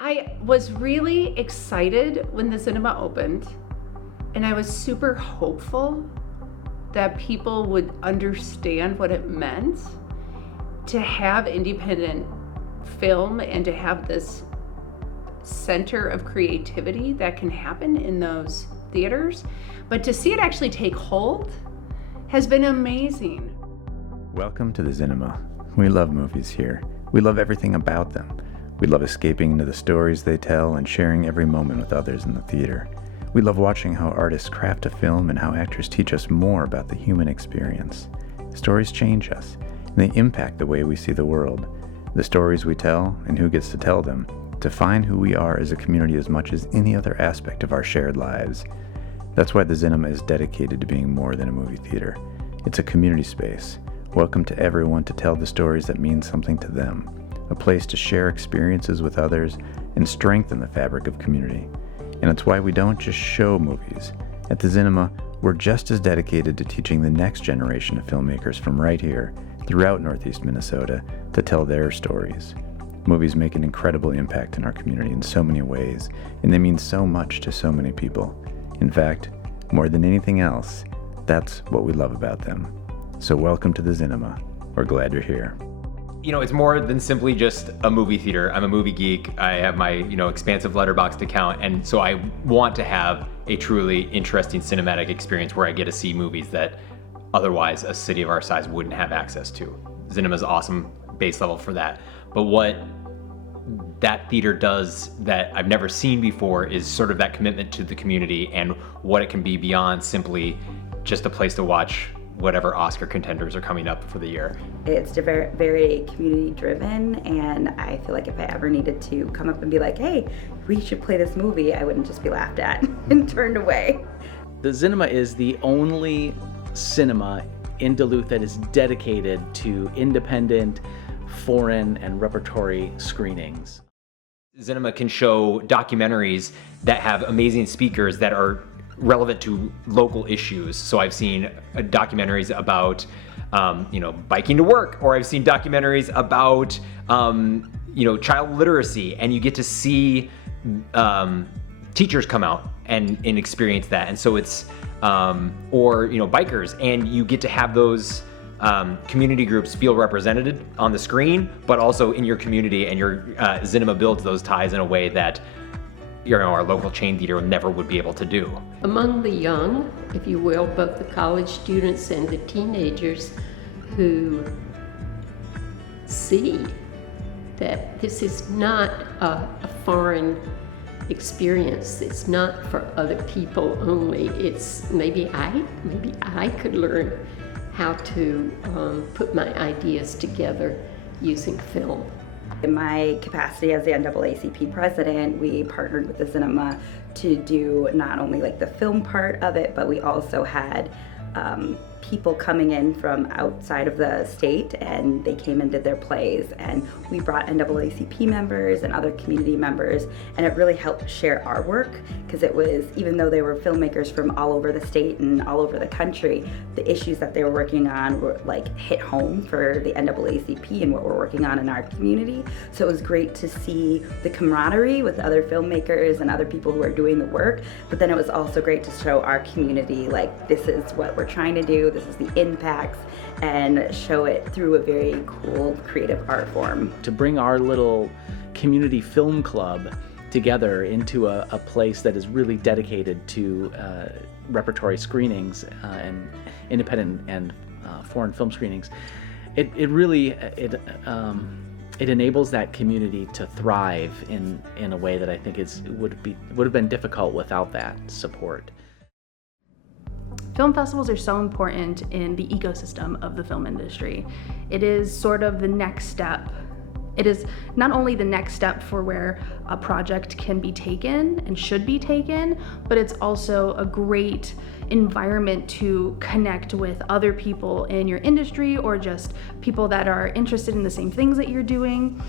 I was really excited when the cinema opened, and I was super hopeful that people would understand what it meant to have independent film and to have this center of creativity that can happen in those theaters. But to see it actually take hold has been amazing. Welcome to the Zinema. We love movies here. We love everything about them. We love escaping into the stories they tell and sharing every moment with others in the theater. We love watching how artists craft a film and how actors teach us more about the human experience. Stories change us, and they impact the way we see the world. The stories we tell and who gets to tell them define who we are as a community as much as any other aspect of our shared lives. That's why the Zinema is dedicated to being more than a movie theater. It's a community space. Welcome to everyone to tell the stories that mean something to them. A place to share experiences with others and strengthen the fabric of community. And it's why we don't just show movies. At the Zinema, we're just as dedicated to teaching the next generation of filmmakers from right here, throughout Northeast Minnesota, to tell their stories. Movies make an incredible impact in our community in so many ways, and they mean so much to so many people. In fact, more than anything else, that's what we love about them. So welcome to the Zinema. We're glad you're here. You know, it's more than simply just a movie theater. I'm a movie geek. I have my, expansive Letterboxd account. And so I want to have a truly interesting cinematic experience where I get to see movies that otherwise a city of our size wouldn't have access to. Zinema's awesome base level for that. But what that theater does that I've never seen before is sort of that commitment to the community and what it can be beyond simply just a place to watch whatever Oscar contenders are coming up for the year. It's very, very community driven, and I feel like if I ever needed to come up and be like, hey, we should play this movie, I wouldn't just be laughed at and turned away. The Zinema is the only cinema in Duluth that is dedicated to independent, foreign, and repertory screenings. Zinema can show documentaries that have amazing speakers that are relevant to local issues. So I've seen documentaries about, biking to work, or I've seen documentaries about, child literacy, and you get to see teachers come out and experience that. And so it's, bikers, and you get to have those community groups feel represented on the screen, but also in your community, and your Zinema builds those ties in a way that our local chain theater never would be able to do. Among the young, if you will, both the college students and the teenagers who see that this is not a foreign experience. It's not for other people only. It's maybe I could learn how to put my ideas together using film. In my capacity as the NAACP president, we partnered with the Zinema to do not only the film part of it, but we also had people coming in from outside of the state, and they came and did their plays, and we brought NAACP members and other community members, and it really helped share our work, because it was, even though they were filmmakers from all over the state and all over the country, the issues that they were working on were hit home for the NAACP and what we're working on in our community. So it was great to see the camaraderie with other filmmakers and other people who are doing the work, but then it was also great to show our community this is what we're trying to do, this is the impacts, and show it through a very cool creative art form. To bring our little community film club together into a place that is really dedicated to repertory screenings and independent and foreign film screenings, it enables that community to thrive in a way that I think would have been difficult without that support. Film festivals are so important in the ecosystem of the film industry. It is sort of the next step. It is not only the next step for where a project can be taken and should be taken, but it's also a great environment to connect with other people in your industry, or just people that are interested in the same things that you're doing.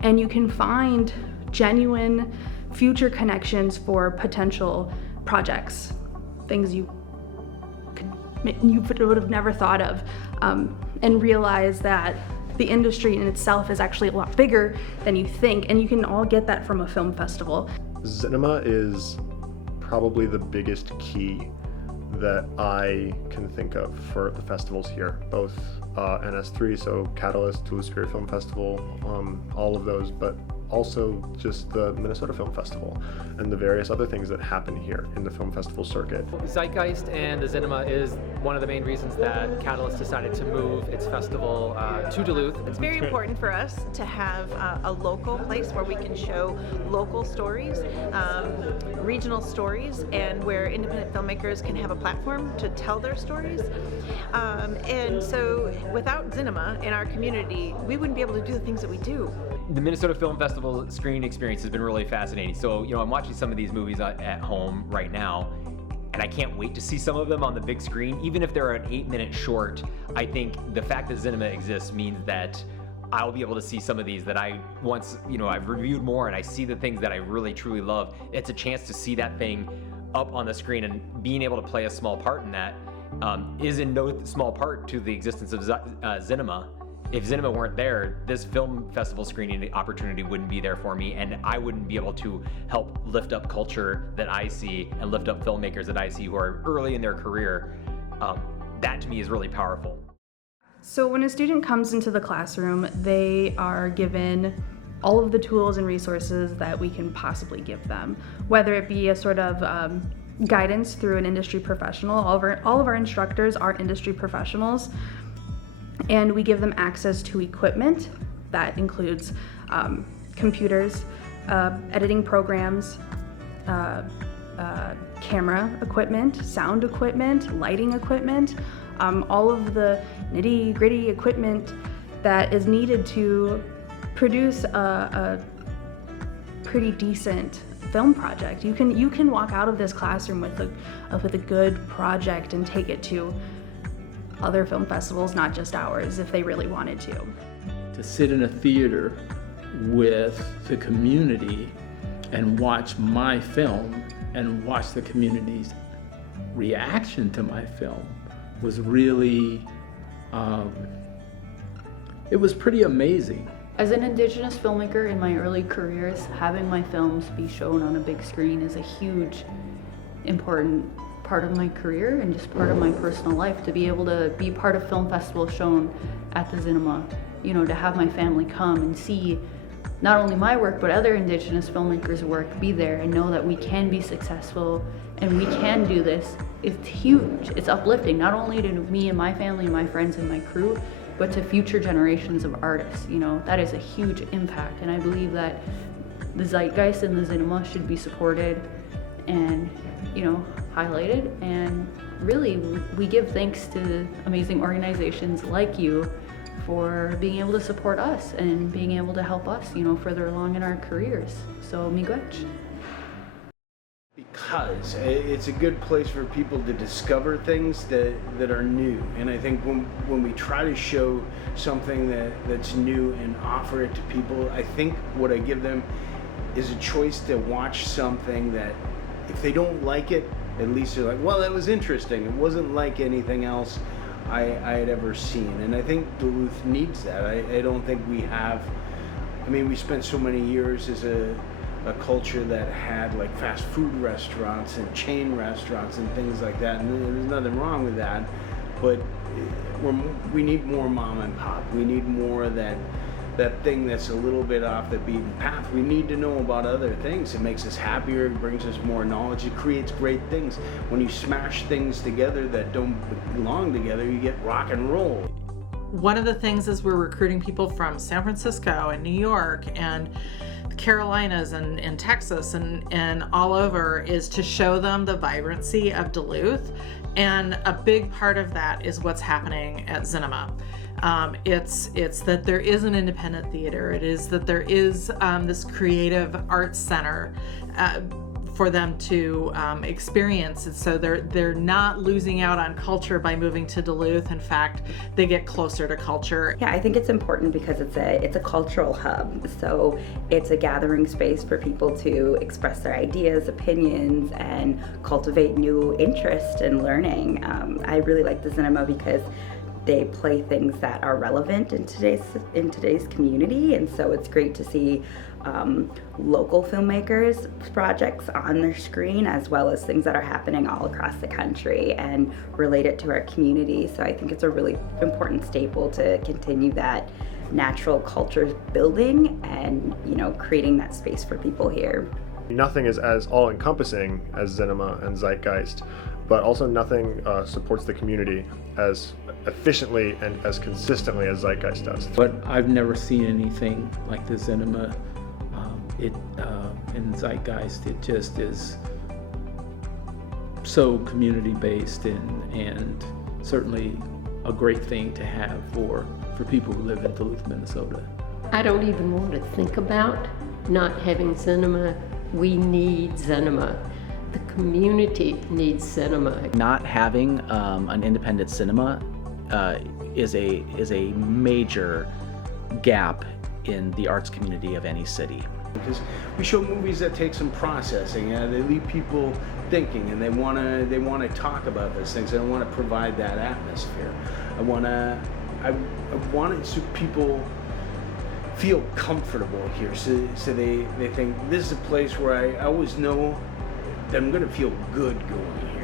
And you can find genuine future connections for potential projects, things you would have never thought of, and realize that the industry in itself is actually a lot bigger than you think, and you can all get that from a film festival. Zinema is probably the biggest key that I can think of for the festivals here, both NS3, so Catalyst, Duluth Spirit Film Festival, all of those, but also just the Minnesota Film Festival and the various other things that happen here in the film festival circuit. Zeitgeist and the Zinema is one of the main reasons that Catalyst decided to move its festival to Duluth. It's very important for us to have a local place where we can show local stories, regional stories, and where independent filmmakers can have a platform to tell their stories. And so without Zinema in our community, we wouldn't be able to do the things that we do. The Minnesota Film Festival screening experience has been really fascinating. So, I'm watching some of these movies at home right now, and I can't wait to see some of them on the big screen. Even if they're an 8-minute short, I think the fact that Zinema exists means that I'll be able to see some of these that I once, I've reviewed more, and I see the things that I really truly love. It's a chance to see that thing up on the screen, and being able to play a small part in that is in no small part to the existence of Zinema. If Zinema weren't there, this film festival screening opportunity wouldn't be there for me, and I wouldn't be able to help lift up culture that I see and lift up filmmakers that I see who are early in their career. That to me is really powerful. So when a student comes into the classroom, they are given all of the tools and resources that we can possibly give them, whether it be a sort of guidance through an industry professional. All of our instructors are industry professionals. And we give them access to equipment that includes computers, editing programs, camera equipment, sound equipment, lighting equipment, all of the nitty-gritty equipment that is needed to produce a pretty decent film project. You can walk out of this classroom with a good project and take it to other film festivals, not just ours, if they really wanted to. To sit in a theater with the community and watch my film and watch the community's reaction to my film was really, it was pretty amazing. As an Indigenous filmmaker in my early careers, having my films be shown on a big screen is a huge, important part of my career and just part of my personal life. To be able to be part of film festivals shown at the Zinema, to have my family come and see not only my work but other Indigenous filmmakers' work, be there and know that we can be successful and we can do this, it's huge. It's uplifting, not only to me and my family and my friends and my crew, but to future generations of artists. That is a huge impact, and I believe that the Zeitgeist and the Zinema should be supported and highlighted, and really we give thanks to amazing organizations like you for being able to support us and being able to help us further along in our careers. So miigwech. Because it's a good place for people to discover things that are new, and I think when we try to show something that's new and offer it to people, I think what I give them is a choice to watch something that if they don't like it, at least they're like, well, that was interesting. It wasn't like anything else I had ever seen. And I think Duluth needs that. I don't think we have, we spent so many years as a culture that had like fast food restaurants and chain restaurants and things like that. And there's nothing wrong with that, but we need more mom and pop. We need more of that thing that's a little bit off the beaten path. We need to know about other things. It makes us happier, it brings us more knowledge, it creates great things. When you smash things together that don't belong together, you get rock and roll. One of the things is we're recruiting people from San Francisco and New York and the Carolinas and Texas and all over, is to show them the vibrancy of Duluth. And a big part of that is what's happening at Zinema. It's that there is an independent theater. It is that there is this creative arts center for them to experience. And so they're not losing out on culture by moving to Duluth. In fact, they get closer to culture. Yeah, I think it's important because it's a cultural hub. So it's a gathering space for people to express their ideas, opinions, and cultivate new interest in learning. I really like the Zinema because they play things that are relevant in today's community, and so it's great to see local filmmakers' projects on their screen, as well as things that are happening all across the country and related to our community. So I think it's a really important staple to continue that natural culture building and, you know, creating that space for people here. Nothing is as all-encompassing as Zinema and Zeitgeist, but also nothing supports the community as efficiently and as consistently as Zeitgeist does. But I've never seen anything like the Zinema. In Zeitgeist, it just is so community-based and certainly a great thing to have for people who live in Duluth, Minnesota. I don't even want to think about not having cinema. We need cinema. The community needs cinema. Not having an independent cinema is a major gap in the arts community of any city. Because we show movies that take some processing, they leave people thinking, and they want to talk about those things. They want to provide that atmosphere. I want it so people feel comfortable here, so they think this is a place where I always know that I'm going to feel good going here.